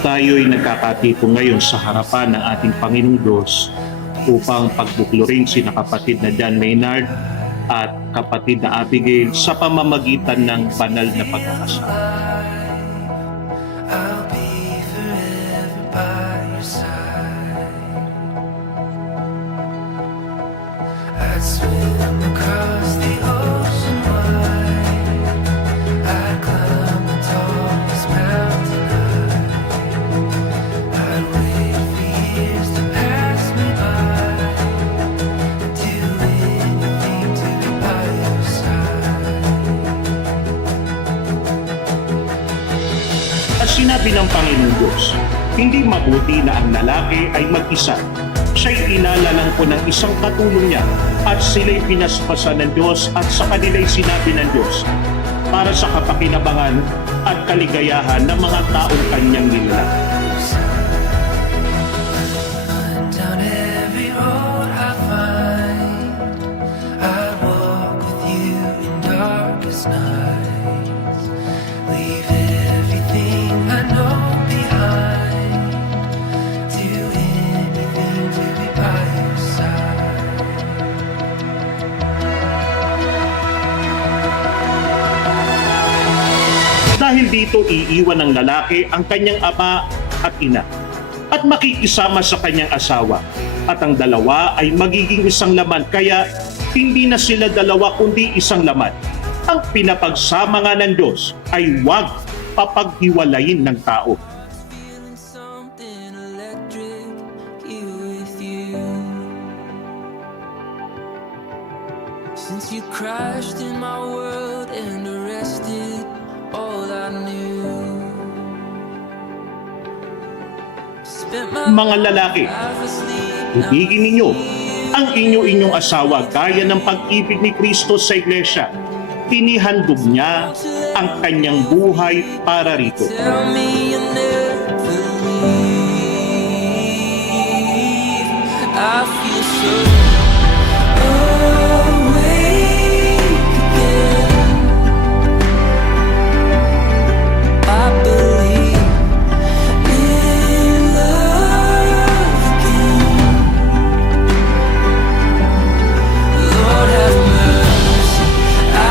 Tayo'y nagkakatipon ngayon sa harapan ng ating Panginoong Diyos upang pagbuklurin sina kapatid na John Maynard at kapatid na Abigail sa pamamagitan ng banal na pagkakasal. I'll be forever by your side. I'd swim across the ocean wide. I'd climb the tallest mountain high. I'd wait for years to pass me by. Do anything to be by your side. At sinabi ng Panginoong Diyos, hindi mabuti na ang lalaki ay mag-isa. Siya'y inalalang ko ng isang katulong niya at sila'y pinaspasan ng Diyos at sa kanila'y sinabi ng Diyos para sa kapakinabangan at kaligayahan ng mga taong kanyang nilalang. Down every road I find, I walk with you in darkest nights. Leave everything I know behind. Do anything to be by your side. Dahil dito iiwan ng lalaki ang kanyang ama at ina at makikisama sa kanyang asawa at ang dalawa ay magiging isang laman, kaya hindi na sila dalawa kundi isang laman. Ang pinapagsama nga ng Diyos ay huwag papaghiwalayin ng tao. Feeling something electric here with you. Since you crashed in my world and arrested all I knew. Spent my Mga lalaki, life asleep. ibigin ninyo ang inyong asawa gaya ng pag-ibig ni Kristo sa Iglesia. Inihandog niya ang kanyang buhay para rito. Tell me you never leave. I feel so awake again. I believe in love again. Lord have mercy.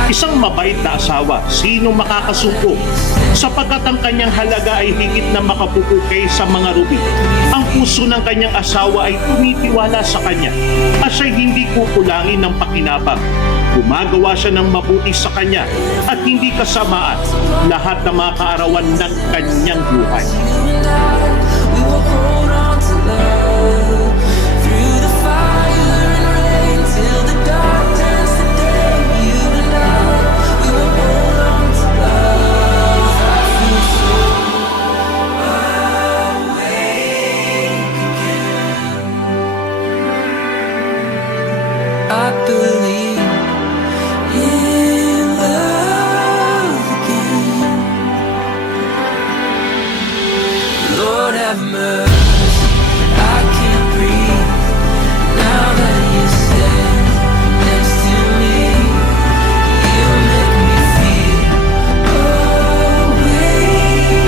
Isang mabait na asawa, sino makakasuko? Sapagkat ang kanyang halaga ay higit na makapupukay sa mga rubi. Ang puso ng kanyang asawa ay tumitiwala sa kanya at siya'y hindi kukulangin ng pakinabang. Gumagawa siya ng mabuti sa kanya at hindi kasamaan lahat ng mga kaarawan ng kanyang buhay. You and I, we will hold on to love through the fire and rain till the dark turns to day. You and I, we will hold on to love. I feel so awake again. I believe in love again. Lord have mercy, I can't breathe now that you stand next to me. You make me feel awake.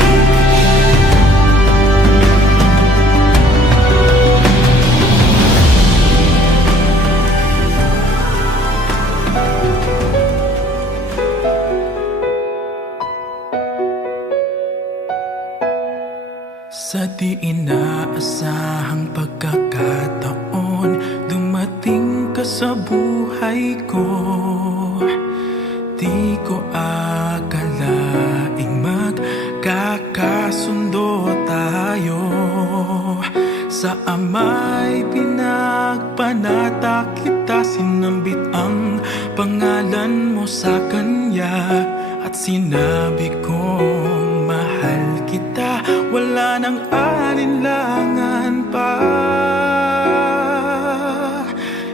Sa di inaasahang pagkakataon, dumating ka sa buhay ko. Di ko akalaing magkakasundo tayo. Sa ama'y pinagpanata kita, sinambit ang pangalan mo sa kanya. At sinabi kong mahal kita, wala nang alinlangan pa.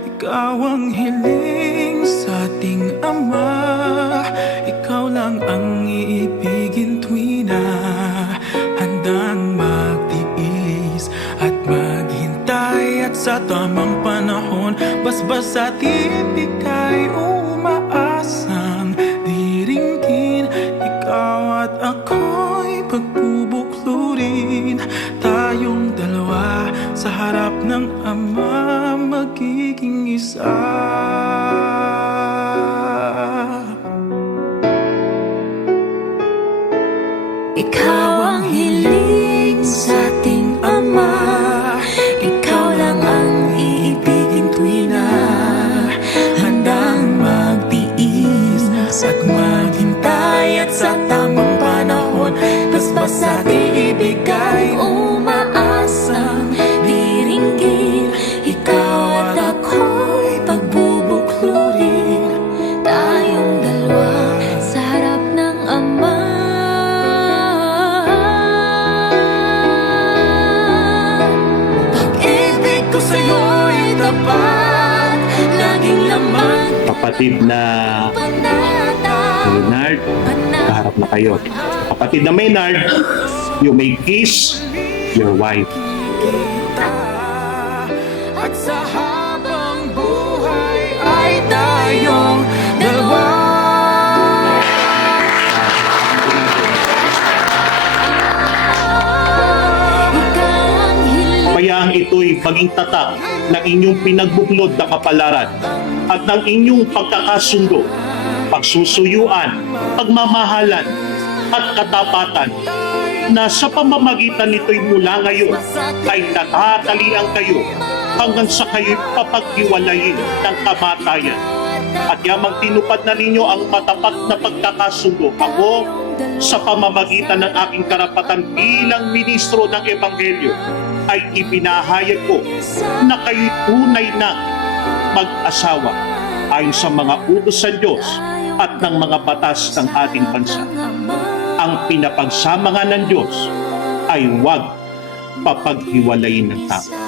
Ikaw ang hiling sa ating Ama, ikaw lang ang iibigin tuwi na handang magtiis at maghintay. At sa tamang panahon, basbas at ibig ay umaan. sa harap ng Ama magiging isa. Ikaw ang hiling sa ating Ama, ikaw lang ang iibigin tuwi na Handang magtiis at maghintay at sa tamang panahon Basbas ating ibigay umaasang diringgin. Ikaw at ako'y pagbubuklurin, tayong dalawa sa harap ng Ama. Pag-ibig ko sa'yo'y tapat, laging laman Kapatid na Maynard, kaharap na kayo. Kapatid na Maynard, you may kiss your wife. kita. At sa habang buhay ay tayong dalawa. Ikaw ang hiling Payaang ito'y maging tatak ng inyong pinagbuklod na kapalaran at ng inyong pagkakasundo, pagsusuyuan, pagmamahalan at katapatan na sa pamamagitan nito'y mula ngayon ay natatalian kayo hanggang sa kayo'y papaghiwalayin ng kamatayan. At yamang tinupad na ninyo ang matapat na pagkakasundo, ako sa pamamagitan ng aking karapatan bilang ministro ng Ebanghelyo ay ipinahayag ko na kayo'y tunay na mag-asawa ayon sa mga utos sa Diyos at ng mga batas ng ating bansa. Ang pinapagsama nga ng Diyos ay huwag papaghiwalayin ng tao.